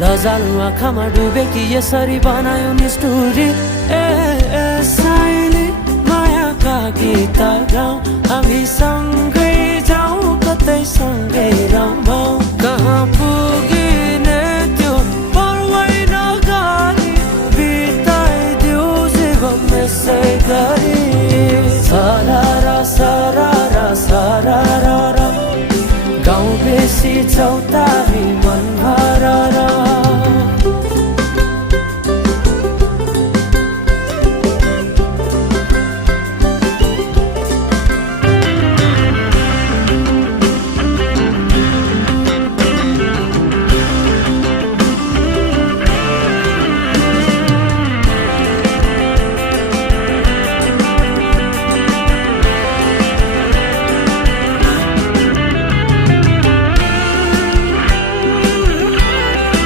लजालु आँखामा डुबेकी यसरी बनायो नि स्टोरी साइली मायाका गीत गाउँ हामी सँगै जाउँ कतै सँगै रमाउँ कहाँ पुगिने त्यो पर्वै नगरी बिताइदियो जीवन यसै गरी सरारा सरारा सरारा गाउँ बेसी चौता